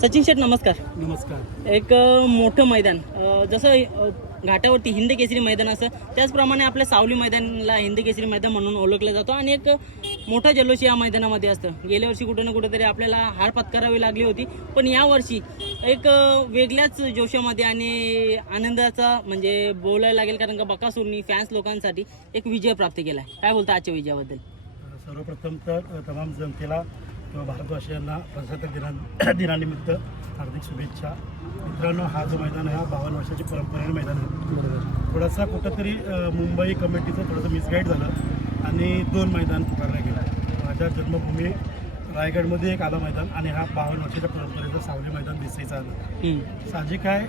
सचिन शेठ नमस्कार. नमस्कार. एक अ, मोठं मैदान. अ, जसं अ, घाटावरती हिंद केसरी मैदान असतं त्याचप्रमाणे आपल्या सावली मैदानला हिंद केसरी मैदान म्हणून ओळखलं जातो आणि एक मोठा जल्लोष या मैदानामध्ये असतं. गेल्या वर्षी कुठं ना कुठेतरी आपल्याला हार पत्करावी लागली होती. पण यावर्षी एक अ, वेगळ्याच जोशामध्ये आणि आनंदाचा म्हणजे बोलायला लागेल कारण का बकासूरनी फॅन्स लोकांसाठी एक विजय प्राप्त केला. आहे काय बोलता आजच्या विजयाबद्दल? सर्वप्रथम तर अ, तमाम जनतेला किंवा भारतवासियांना प्रजासत्ताक दिना दिनानिमित्त हार्दिक शुभेच्छा. मित्रांनो हा जो मैदान आहे हा बावन्न वर्षाची परंपरेने मैदान आहे. थोडासा कुठंतरी मुंबई कमिटीचं थोडंसं मिसगाईड झालं आणि दोन मैदान पुकारलं गेलं. माझ्या जन्मभूमी रायगडमध्ये एक आलं मैदान आणि हा बावन्न वर्षाच्या परंपरेचं सावली मैदान दिसायचं आलं. साहजिक आहे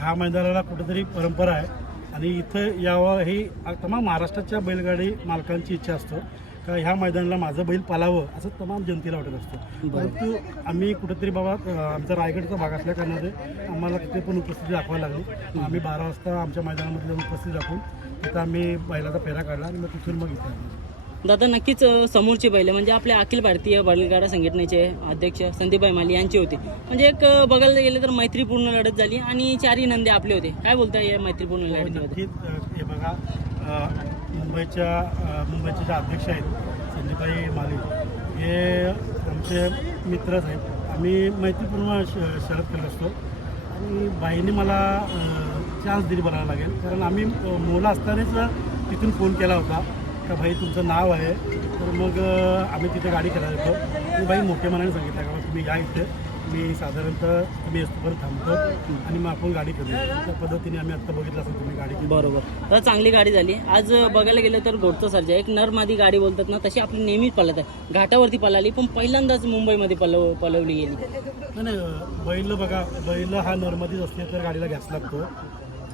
हा मैदानाला कुठेतरी परंपरा आहे आणि इथं यावं ही तमाम महाराष्ट्राच्या बैलगाडी मालकांची इच्छा असतो. का ह्या मैदानाला माझं बैल पालावं असं तमाम जनतेला वाटत असतं. परंतु आम्ही कुठेतरी बाबा आमचा रायगडचा भाग असल्या कारणाने आम्हाला तिथे पण उपस्थिती दाखवायला लागली. आम्ही बारा वाजता आमच्या मैदानामध्ये जाऊन उपस्थिती दाखवून तिथं आम्ही बैलाचा फेरा काढला आणि मग तिथून मग इथे. दादा नक्कीच समोरचे बैल म्हणजे आपल्या अखिल भारतीय बैलगाडा संघटनेचे अध्यक्ष संदीपभाई माली यांचे होते. म्हणजे एक बघायला गेलं तर मैत्रीपूर्ण लढत झाली आणि चारही नंदे आपले होते. काय बोलता या मैत्रीपूर्ण अ, हे बघा मुंबईच्या मुंबईचे ज्या अध्यक्ष आहेत संजीबाई माली हे आमचे मित्रच आहेत. आम्ही मैत्रीपूर्ण श शरद करत असतो. आणि बाईने मला चान्स दिली बनायला लागेल. कारण आम्ही मुलं असतानाच तिथून फोन केला होता का भाई तुमचं नाव आहे. तर मग आम्ही तिथे गाडी करायला येतो आणि बाई मोठ्या मनाने सांगितलं का तुम्ही या इथे. मी साधारणतः तुम्ही येतोपर्यंत थांबतो आणि मग आपण गाडी करूया. त्या पद्धतीने आम्ही आत्ता बघितलं असेल तुम्ही गाडी केली बरोबर. तर चांगली गाडी झाली. आज बघायला गेलं तर घोडचं सर्जा एक नरमादी गाडी बोलतात ना तशी आपली नेहमीच पळत आहे. घाटावरती पळाली पण पहिल्यांदाच मुंबईमध्ये पलव पलवली गेली. नाही बैल बघा बैल हा नॉर्मलीच असले तर गाडीला गॅस लागतो.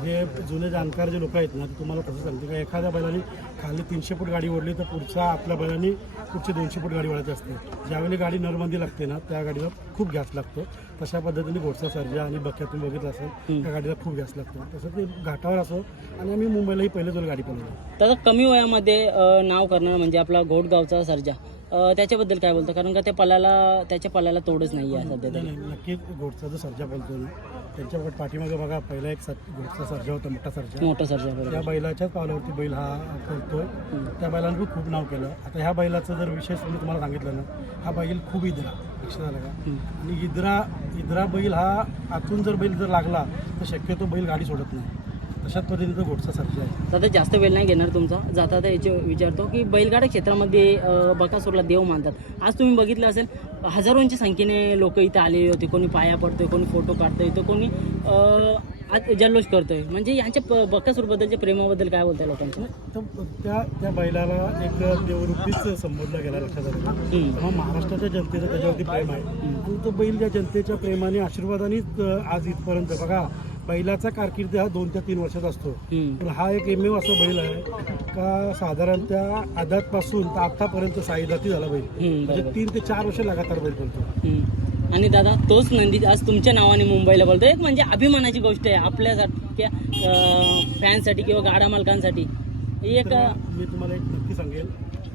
जे जुने जाणकार जे लोक आहेत ना ते तुम्हाला तसं सांगते का एखाद्या बैलाने खाली तीनशे फूट गाडी ओढली तर पुढच्या आपल्या बैलाने पुढची दोनशे फूट गाडी ओढायची असते. ज्यावेळी गाडी नरमध्ये लागते ना त्या गाडीला खूप गॅस लागतो. तशा पद्धतीने घोडसा सर्जा आणि बक्यातून बघितलं असेल त्या गाडीला खूप गॅस लागतो. तसं ते घाटावर असो आणि आम्ही मुंबईलाही पहिले जोल गाडी पळवली त्याचा कमी वयामध्ये नाव करणार म्हणजे आपला घोटगावचा सर्जा. त्याच्याबद्दल काय बोलतं? कारण का त्या पलाला त्याच्या पलाला तोडच नाही आहे सध्या तरी. नाही नक्कीच घोडचा जो सर्जा बोलतो ना त्यांच्या पाठीमागे बघा पहिला एक सर घोडचा सर्जा होता मोठा सर्जा. मोठं सर्जा बरोबर. त्या बैलाच्याच पावलावरती बैल हा करतोय त्या बैलानं पण खूप नाव केलं. आता ह्या बैलाचं जर विशेष मी तुम्हाला सांगितलं ना हा बैल खूप इद्रा लक्षात आलं का? हम्म. आणि इद्रा इद्रा बैल हा आतून जर बैल जर लागला तर शक्यतो बैल गाडी सोडत नाही. तशाच पद्धतीचा घोडचा सर्जा आहे. दादा जास्त वेळ नाही घेणार तुमचा. जाता आता याचे विचारतो की बैलगाडा क्षेत्रामध्ये अ, बकासूरला देव मानतात. आज तुम्ही बघितलं असेल हजारोंच्या संख्येने लोक इथं आलेले होते. कोणी पाया पडतोय कोणी फोटो काढतोय तर कोणी अ, आज जल्लोष करतोय. म्हणजे यांच्या प- बकासूरबद्दलच्या प्रेमाबद्दल काय बोलताय लोकांचं? तर त्या त्या बैलाला एक देवरूपीच संबोधला गेला लक्षात आलं हम्म. तेव्हा महाराष्ट्राच्या जनतेचं त्याच्यावरती प्रेम आहे. आणि तो बैल ज्या जनतेच्या प्रेमाने आशीर्वादानेच अं, आज इथपर्यंत. बघा बैलाचा कारकीर्द हा दोन ते तीन वर्षात असतो. पण हा एक एकमेव असा बैल आहे का साधारणतः आदातपासून तर आतापर्यंत साईदाती झाला बैल म्हणजे. तीन ते चार वर्ष लगातार बैल बोलतो. आणि दादा तोच नंदी आज तुमच्या नावाने मुंबईला बोलतो एक म्हणजे अभिमानाची गोष्ट आहे आपल्यासारख्या फॅनसाठी किंवा गाडा मालकांसाठी एक मी तुम्हाला एक नक्की सांगेल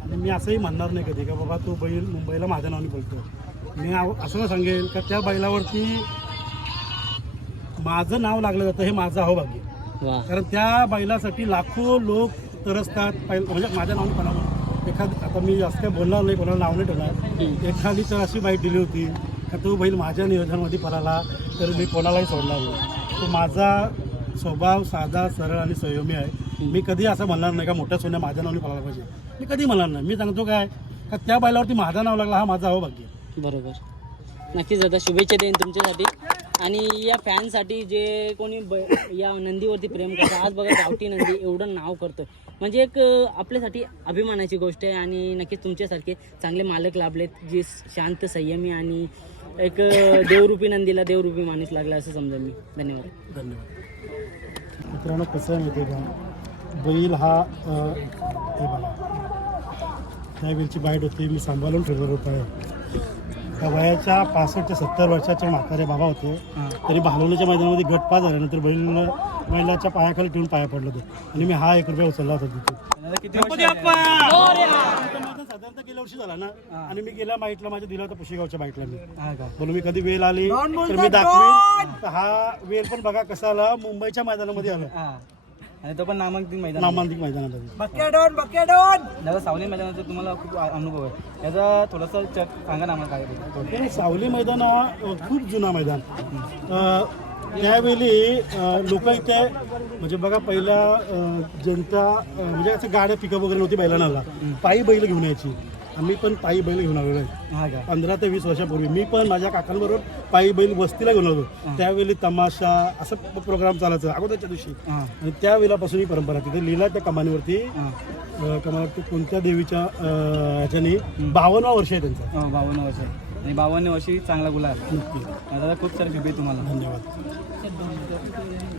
आणि मी असंही म्हणणार नाही कधी का बाबा तो बैल मुंबईला माझ्या नावाने बोलतो मी असं सांगेल का त्या बैलावरती माझं नाव लागलं जातं हे माझं अहोभाग्य. वा. कारण त्या बैलासाठी लाखो लोक तरसतात. म्हणजे माझ्या नावाने कोणावर एखाद आता मी जास्त बोलणार नाही कोणाला नाव नाही ठेवणार. एखादी तर अशी बाईट दिली होती का तो बैल माझ्या नियोजनामध्ये पळाला तर मी कोणालाही सोडणार नाही. तो माझा स्वभाव साधा सरळ आणि संयमी आहे. मी कधी असं म्हणणार नाही का मोठ्या सोन्या माझ्या नावाने पळायला पाहिजे. मी कधी म्हणणार नाही. मी सांगतो काय का त्या बैलावरती माझं नाव लागला हा माझा अहोभाग्य. बरोबर. नक्कीच दादा शुभेच्छा देईन तुमच्यासाठी. आणि या फॅनसाठी जे कोणी ब या नंदीवरती प्रेम करतं आज बघा गावठी नंदी एवढं नाव करतं म्हणजे एक आपल्यासाठी अभिमानाची गोष्ट आहे आणि नक्कीच तुमच्यासारखे चांगले मालक लाभलेत जे शांत संयमी आणि एक देवरूपी नंदीला देवरूपी माणूस लागला असं समजा मी. धन्यवाद. धन्यवाद. मित्रांनो कसं आहे माहिती का? बैल हा हे बघा. त्यावेळची बाईट होती मी सांभाळून ठेवलेला रुपये त्या वयाच्या पासष्ट ते सत्तर वर्षाचे म्हातारे बाबा होते. तरी भालवणीच्या मैदानामध्ये गट पास झाल्यानंतर बैल बैलाच्या पायाखाली ठेवून पाया पडलं होतं. आणि मी हा एक रुपया उचलला होता तिथे साधारणतः गेल्या वर्षी झाला ना. आणि मी गेल्या माईटला माझ्या दिला होता पुशेगावच्या माईटला मी. बोलू मी कधी वेळ आली? तर मी दाखवेन. तर हा वेळ पण बघा कसा आला. मुंबईच्या मैदानामध्ये आला. आणि तो पण नामांकित मैदान नामांतिक मैदानामध्ये दादा सावली मैदानाचा तुम्हाला खूप आ- अनुभव आहे. याचा थोडासा च- सांगा ना आम्हाला काय ते. पण सावली मैदान हा अ, खूप जुना मैदान. अ, त्यावेळी लोक इथे म्हणजे बघा पहिला अ, जनता अ, म्हणजे असं गाड्या पिकअप वगैरे नव्हती बैलांना. पायी बैल घेऊन यायची. आम्ही पण पायी बैल घेऊन आलेलो आहे. हा का? पंधरा ते वीस वर्षापूर्वी. मी पण माझ्या काकांबरोबर पायी बैल वस्तीला घेऊन आलो. त्यावेळी तमाशा असं प्रोग्राम चालायचं अगोदरच्या दिवशी. हा. आणि त्यावेळेपासून ही परंपरा तिथे लिहिला त्या कमानीवरती हा. अ, कमानीवरती कोणत्या देवीच्या अ, ह्याच्यानी बावन्न वर्ष आहे त्यांचं. हो, बावन्न वर्ष आणि बावन्न वर्षी चांगला गुलाल. नक्की. दादा खूप सारी शुभे तुम्हाला. धन्यवाद.